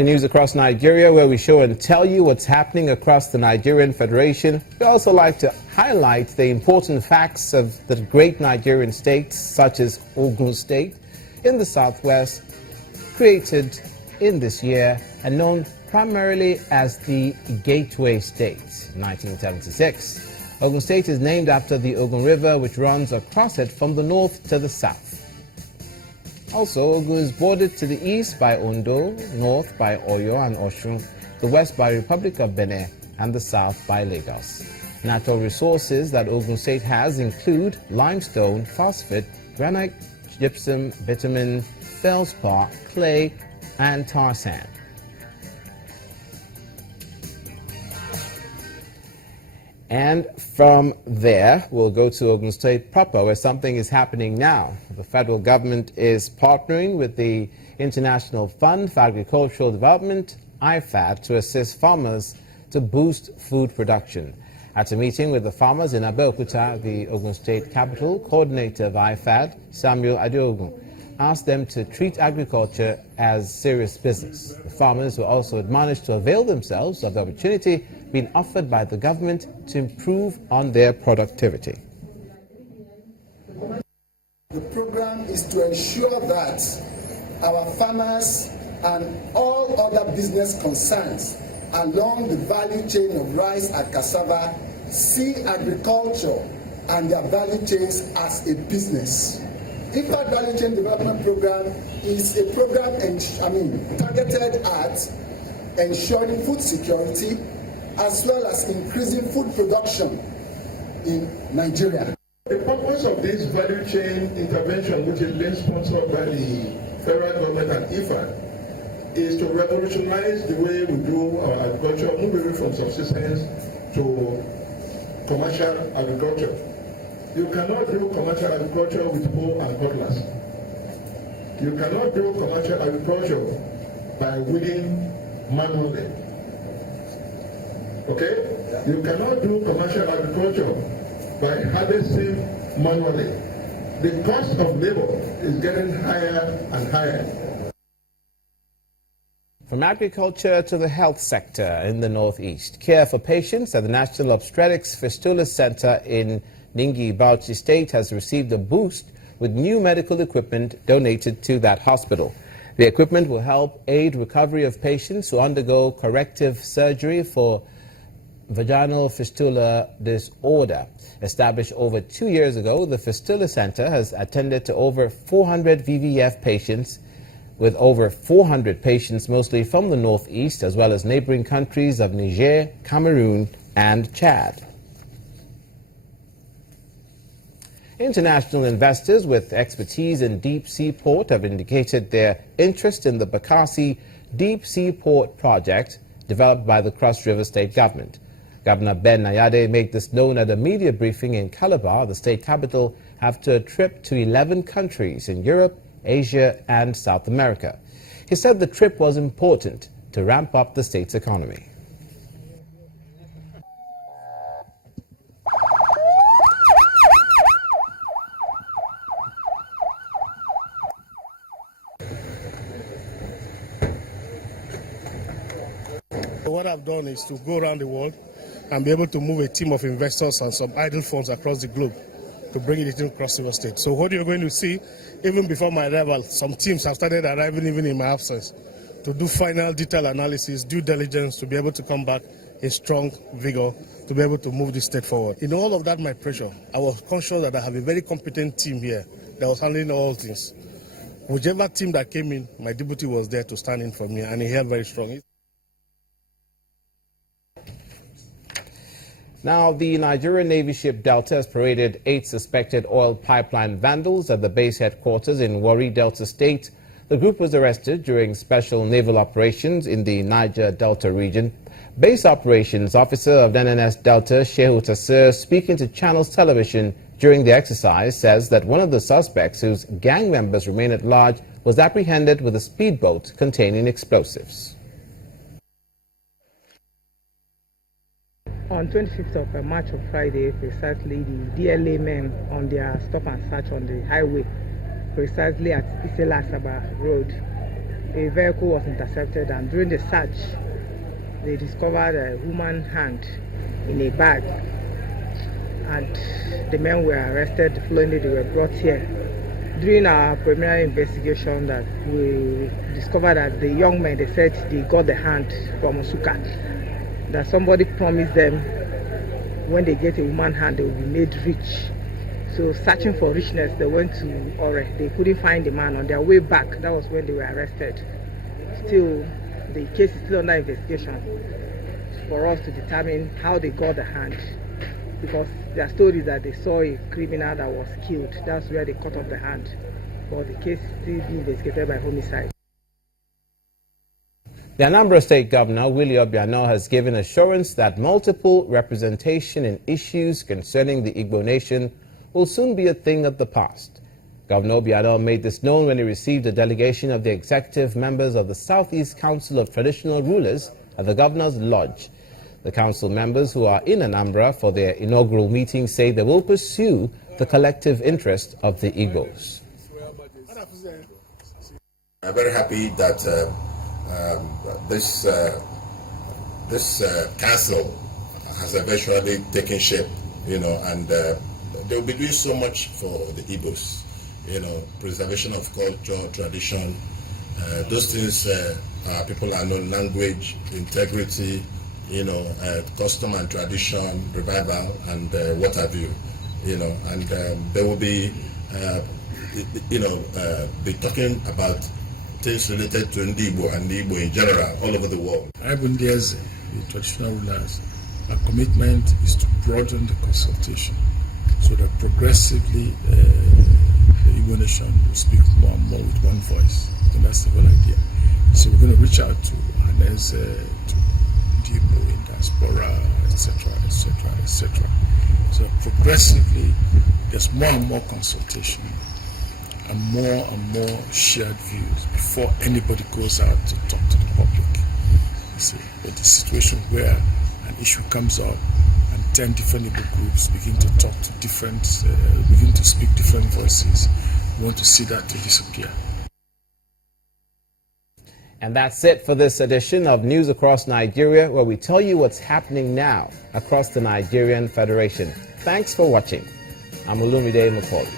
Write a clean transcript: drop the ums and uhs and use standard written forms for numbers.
News across Nigeria, where we show and tell you what's happening across the Nigerian Federation. We also like to highlight the important facts of the great Nigerian states, such as Ogun State in the southwest, created in this year and known primarily as the Gateway State. In 1976, Ogun State is named after the Ogun River, which runs across it from the north to the south. Also, Ogun is bordered to the east by Ondo, north by Oyo and Osun, the west by Republic of Benin, and the south by Lagos. Natural resources that Ogun State has include limestone, phosphate, granite, gypsum, bitumen, feldspar, clay, and tar sand. And from there, we'll go to Ogun State proper, where something is happening now. The federal government is partnering with the International Fund for Agricultural Development, IFAD, to assist farmers to boost food production. At a meeting with the farmers in Abeokuta, the Ogun State capital, coordinator of IFAD, Samuel Adeogun, asked them to treat agriculture as serious business. The farmers were also admonished to avail themselves of the opportunity being offered by the government to improve on their productivity. The program is to ensure that our farmers and all other business concerns along the value chain of rice and cassava see agriculture and their value chains as a business. IFAD Value Chain Development Program is a program targeted at ensuring food security as well as increasing food production in Nigeria. The purpose of this value chain intervention, which is being sponsored by the federal government and IFAD, is to revolutionize the way we do our agriculture, move away from subsistence to commercial agriculture. You cannot do commercial agriculture with hoe and cutlass. You cannot do commercial agriculture by weeding manually. Okay? You cannot do commercial agriculture by harvesting manually. The cost of labor is getting higher and higher. From agriculture to the health sector in the northeast, care for patients at the National Obstetrics Fistula Center in Ningi, Abia State has received a boost with new medical equipment donated to that hospital. The equipment will help aid recovery of patients who undergo corrective surgery for vaginal fistula disorder. Established over 2 years ago, the Fistula Center has attended to over 400 VVF patients, with over 400 patients mostly from the northeast as well as neighboring countries of Niger, Cameroon, and Chad. International investors with expertise in deep sea port have indicated their interest in the Bakassi deep sea port project developed by the Cross River State government. Governor Ben Nayade made this known at a media briefing in Calabar, the state capital, after a trip to 11 countries in Europe, Asia, and South America. He said the trip was important to ramp up the state's economy. What I've done is to go around the world and be able to move a team of investors and some idle funds across the globe to bring it into Cross River State. So what you're going to see, even before my arrival, some teams have started arriving even in my absence to do final detail analysis, due diligence, to be able to come back in strong vigor, to be able to move the state forward. In all of that, my pressure, I was conscious that I have a very competent team here that was handling all things. Whichever team that came in, my deputy was there to stand in for me, and he held very strong. Now, the Nigerian Navy ship Delta has paraded 8 suspected oil pipeline vandals at the base headquarters in Warri, Delta State. The group was arrested during special naval operations in the Niger Delta region. Base operations officer of NNS Delta, Shehu Tasir, speaking to Channels Television during the exercise, says that one of the suspects, whose gang members remain at large, was apprehended with a speedboat containing explosives. On 25th of March, of Friday, precisely, the DLA men on their stop and search on the highway, precisely at Isela Asaba Road, a vehicle was intercepted, and during the search, they discovered a human hand in a bag, and the men were arrested. The following day, they were brought here. During our preliminary investigation, that we discovered that the young men, they said they got the hand from Osuka, that somebody promised them when they get a woman hand, they will be made rich. So searching for richness, they went to Ore. They couldn't find the man. On their way back, that was when they were arrested. Still, the case is still under investigation for us to determine how they got the hand, because their story is that they saw a criminal that was killed. That's where they cut off the hand. But the case is still being investigated by homicide. The Anambra State Governor, Willie Obiano, has given assurance that multiple representation in issues concerning the Igbo nation will soon be a thing of the past. Governor Obiano made this known when he received a delegation of the executive members of the Southeast Council of Traditional Rulers at the Governor's Lodge. The council members who are in Anambra for their inaugural meeting say they will pursue the collective interest of the Igbos. I'm very happy that this council has eventually taken shape, and they will be doing so much for the Igbos, preservation of culture, tradition, those things people are known, language, integrity, custom and tradition, revival, and what have you, and they will be, be talking about things related to Igbo and Igbo in general all over the world. The traditional rulers, our commitment is to broaden the consultation so that progressively the Igbo nation will speak more and more with one voice. And that's the whole idea. So we're going to reach out to Hanese, to Igbo in diaspora, etc., etc., etc. So progressively, there's more and more consultation and more shared views before anybody goes out to talk to the public. You see, but the situation where an issue comes up and 10 different Igbo groups begin to talk to begin to speak different voices, we want to see that to disappear. And that's it for this edition of News Across Nigeria, where we tell you what's happening now across the Nigerian Federation. Thanks for watching. I'm Olumide Mokoli.